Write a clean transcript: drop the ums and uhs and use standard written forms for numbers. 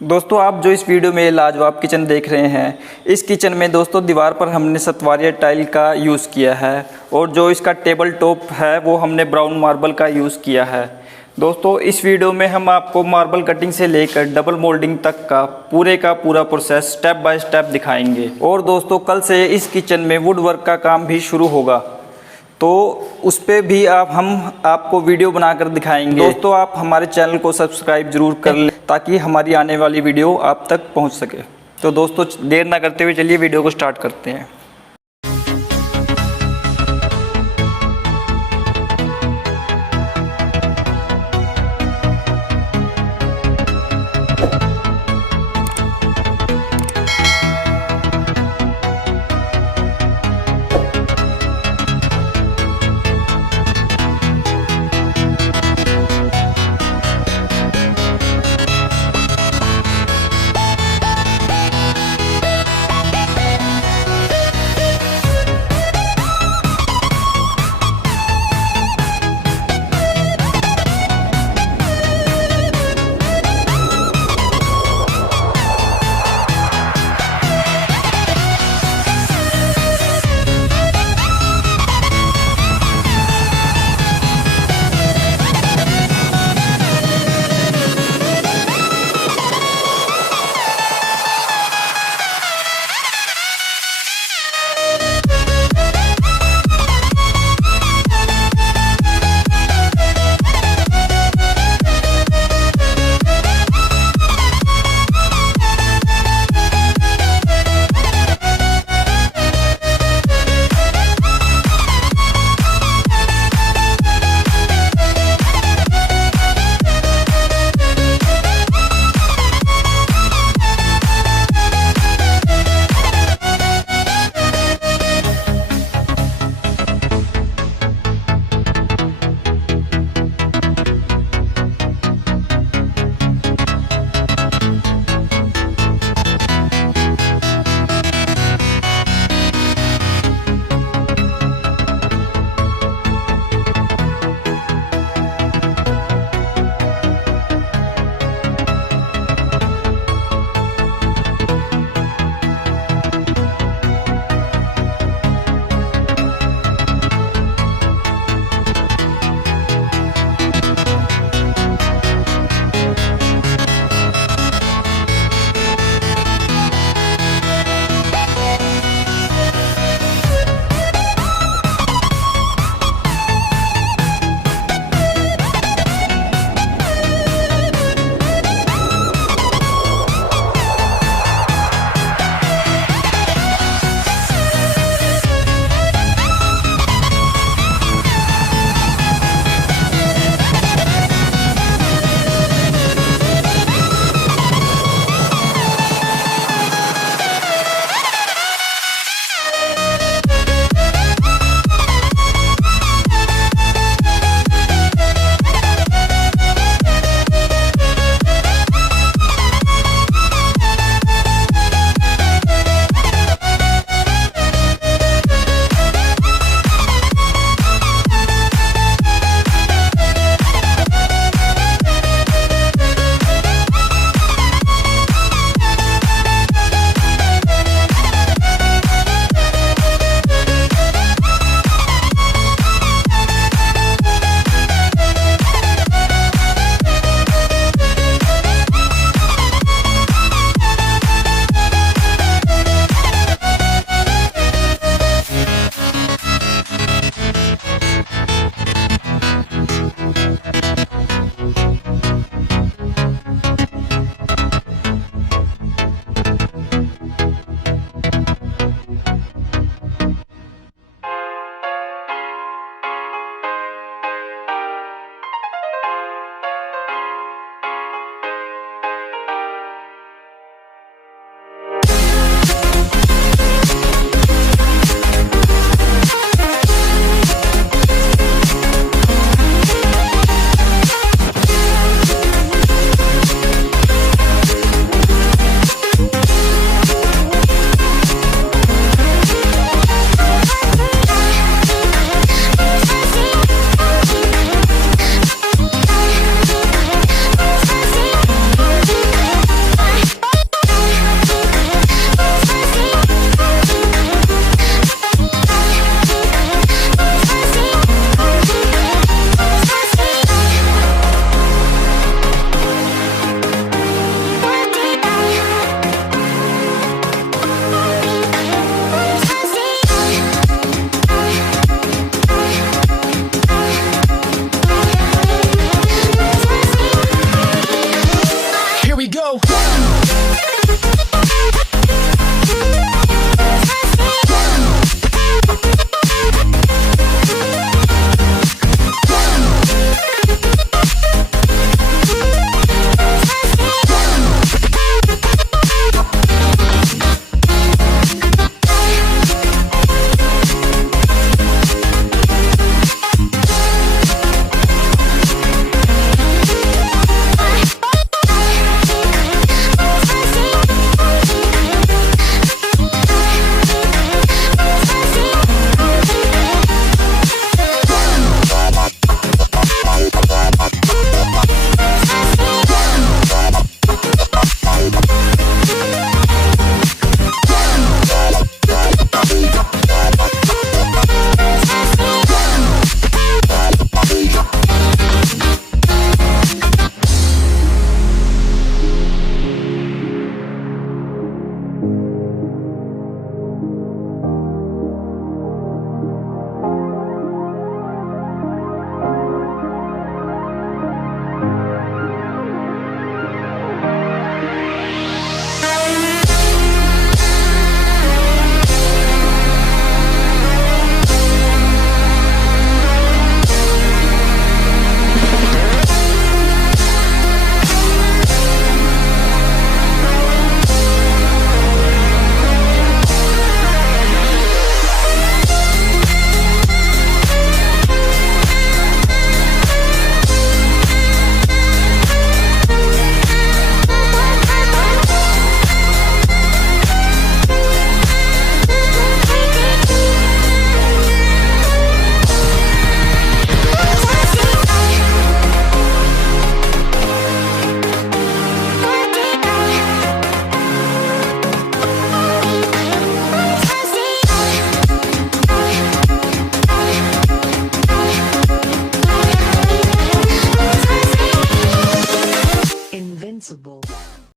दोस्तों आप जो इस वीडियो में लाजवाब किचन देख रहे हैं, इस किचन में दोस्तों दीवार पर हमने सतवारिया टाइल का यूज़ किया है और जो इसका टेबल टॉप है वो हमने ब्राउन मार्बल का यूज़ किया है। दोस्तों इस वीडियो में हम आपको मार्बल कटिंग से लेकर डबल मोल्डिंग तक का पूरा प्रोसेस स्टेप बाय स्टेप दिखाएंगे। और दोस्तों कल से इस किचन में वुड वर्क का काम भी शुरू होगा, तो उस पर भी हम आपको वीडियो बनाकर दिखाएंगे। दोस्तों आप हमारे चैनल को सब्सक्राइब जरूर कर लें ताकि हमारी आने वाली वीडियो आप तक पहुंच सके। तो दोस्तों देर ना करते हुए चलिए वीडियो को स्टार्ट करते हैं।